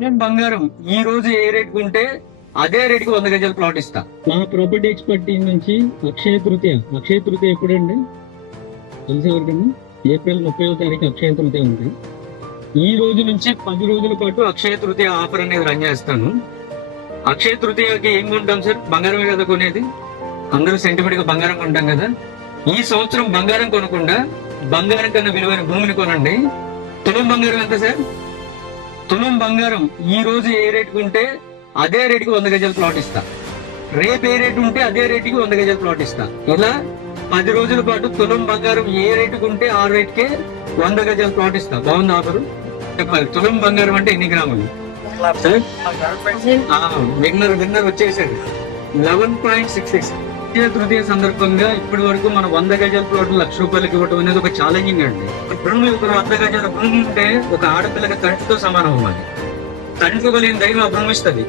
నేను బంగారం? ఈ రోజు ఏ రేట్ ఉంటే అదే రేట్కి వంద గజాలు ప్లాట్ ఇస్తా. మా ప్రాపర్టీ ఎక్స్పర్ట్ టీం నుంచి అక్షయ తృతీయ. అక్షయ తృతీయ ఎప్పుడండి? తెలిసే ఏప్రిల్ ముప్పై తారీఖు అక్షయ తృతీయ ఉంది ఈ రోజు నుంచి పది రోజుల పాటు అక్షయ తృతీయ ఆఫర్ అనేది రన్ చేస్తాను. అక్షయ తృతీయకి ఏం కొంటాం సార్? బంగారమే కదా కొనేది? అందరూ సెంటిమెంట్గా బంగారం కొంటాం కదా. ఈ సంవత్సరం బంగారం కొనకుండా బంగారం కన్నా విలువైన భూమిని కొనండి. తులం బంగారం ఎంత సార్? తులం బంగారం ఈ రోజు ఏ రేట్ ఉంటే అదే రేటుకి వంద గజాల ప్లాట్ ఇస్తా. రేపు ఏ రేటు ఉంటే అదే రేటుకి వంద గజాల ప్లాట్ ఇస్తా. ఇలా పది రోజుల పాటు తులం బంగారం ఏ రేటుకు ఉంటే ఆ రేటుకే వంద గజాల ప్లాట్ ఇస్తా. బాగుంది ఆఫరు? చెప్పాలి. తులం బంగారం అంటే ఎన్ని గ్రాములు? విన్నర్ విన్నర్ వచ్చేసాడు. Eleven point six six. తృతీయ సందర్భంగా ఇప్పటి వరకు మన వంద గజాల ప్లాట్ లక్ష రూపాయలకి ఇవ్వడం అనేది ఒక ఛాలెంజింగ్ అండి. భూమి ఒక వంద గజాల భూమి ఉంటే ఒక ఆడపిల్లకి తండ్రితో సమానం అవ్వాలి. తండ్రి కలిగిన దైవం భూమిస్తుంది ఇస్తుంది